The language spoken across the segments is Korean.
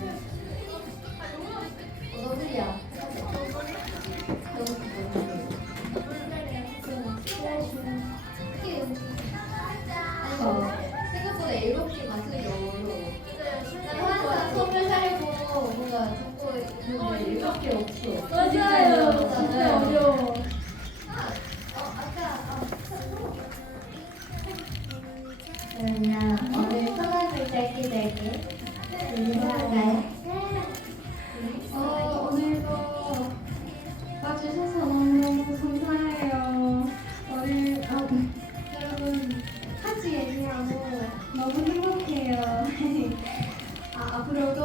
Thank you.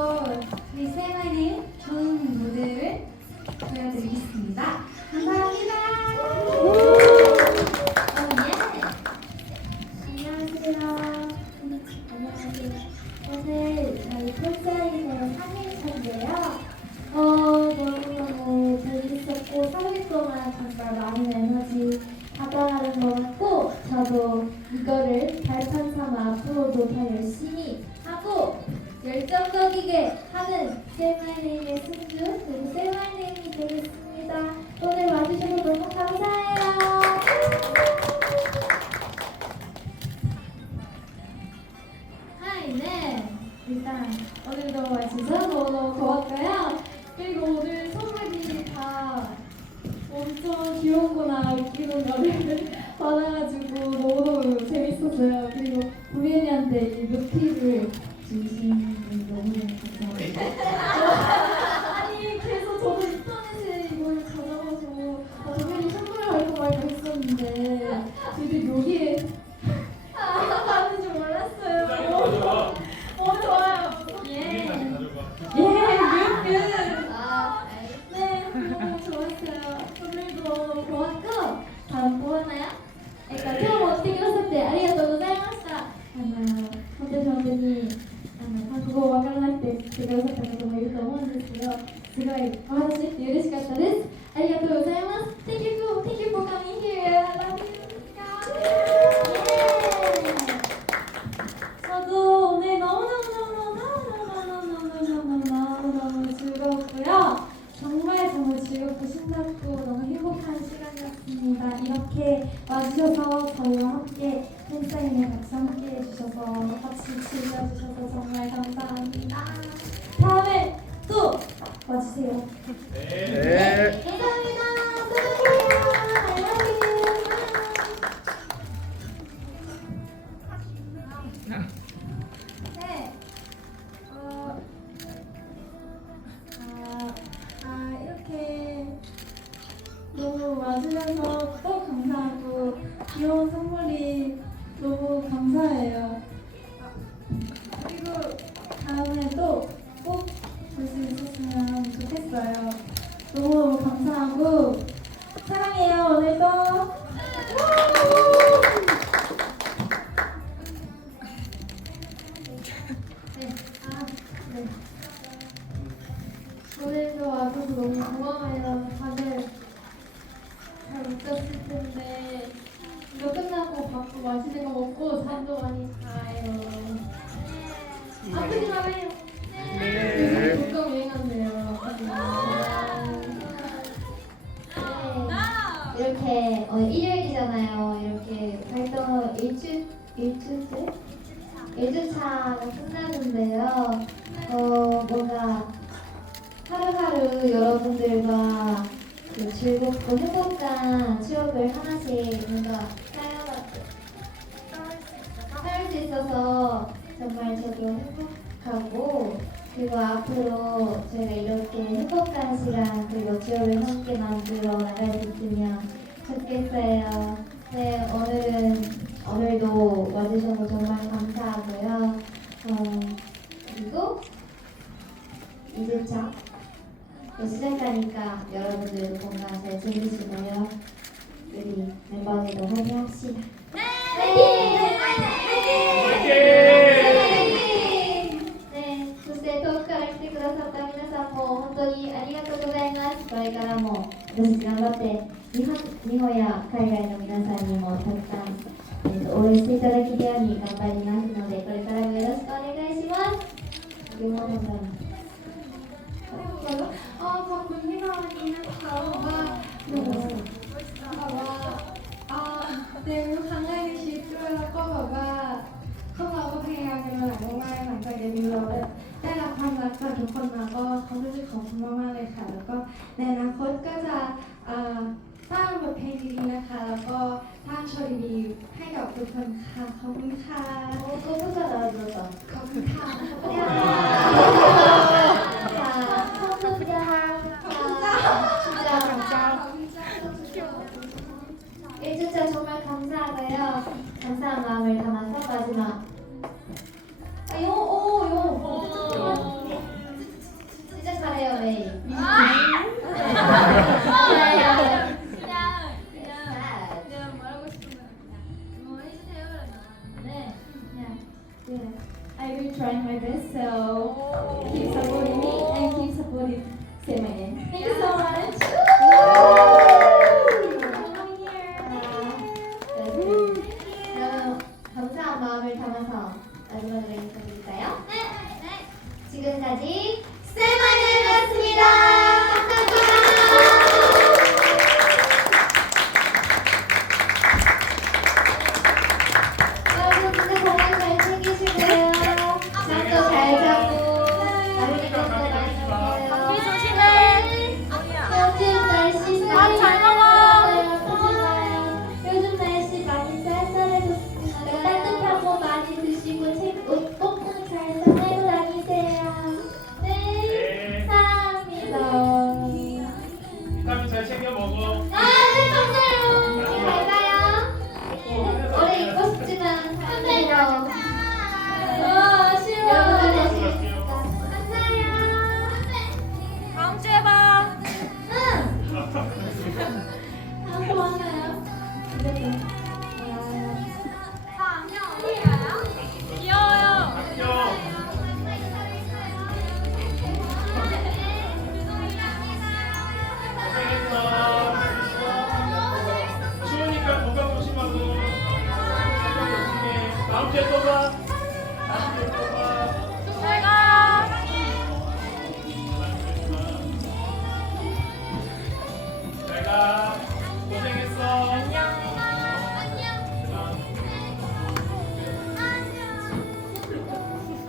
Lord, we say 열정적이게 하는 셀마이네임의 승주, 그리고 셀마이네임이 되겠습니다. 오늘 와주셔서 너무 감사해요. 하이, 네. 일단 오늘도 와주셔서 너무 고맙고요. 그리고 오늘 선물이 다 엄청 귀여운 거나 웃기는 거를 받아가지고 너무너무 재밌었어요. 와주셔서 저희와 함께 팬사인회 같이 함께 해주셔서 같이 즐겨주셔서 정말 감사합니다. 다음에 또 와주세요. 네. 감 귀여운 선물이 너무 감사해요. 아, 그리고 다음에 또꼭 볼 수 있었으면 좋겠어요. 너무 감사하고 사랑해요 오늘도. 네. 아, 네. 오늘도 와줘서 너무 고마워요. 다들 잘 웃겼을 텐데 이거 끝나고 밥도 맛있는 거 먹고 잠도 많이 자요. 아프지 말아요. 네. 요즘 독감 유행한대요. 네. 이렇게 오늘 일요일이잖아요. 이렇게 활동 일주 일주째 일주차가 끝나는데요. 어 뭔가 하루하루 여러분들과 그 즐겁고 행복한 추억을 하나씩 뭔가 쌓을 수 있어서 정말 저도 행복하고 그리고 앞으로 저희가 이렇게 행복한 시간 그리고 추억을 함께 만들어 나갈 수 있으면 좋겠어요. 네 오늘은 오늘도 와주셔서 정말 감사하고요. 어, 그리고 2주차 또 시작하니까 여러분들도 건강 잘 챙기시고요. 우리 멤버들도 화이팅합시다. 네, そして遠くから来てくださった皆さんも本当にありがとうございます。これからも私頑張って日本日本や海外の皆さんにもたくさん、えーと応援していただけるように頑張りますので、これからもよろしくお願いします。 แล้วก็เอขอบคุณพี่นอนวันนี้นะคะว่าหนูแบบว่าเออเรียนรู้ครั้งแรกในชีวิตด้วยแล้วก็แบบว่าพวกเราก็พยายามกันมาหลายมากหลังจากเรียนรู้เราได้ได้รับความรักจากทุกคนมาก็เขารู้สึกขอบคุณมากๆเลยค่ะ แล้วก็ในอนาคตก็จะอ่อสร้างบทเพลงดีๆนะคะ แล้วก็สร้างโชว์ดีๆให้กับทุกคนค่ะขอบคุณค่ะ ก็จะ Cermin.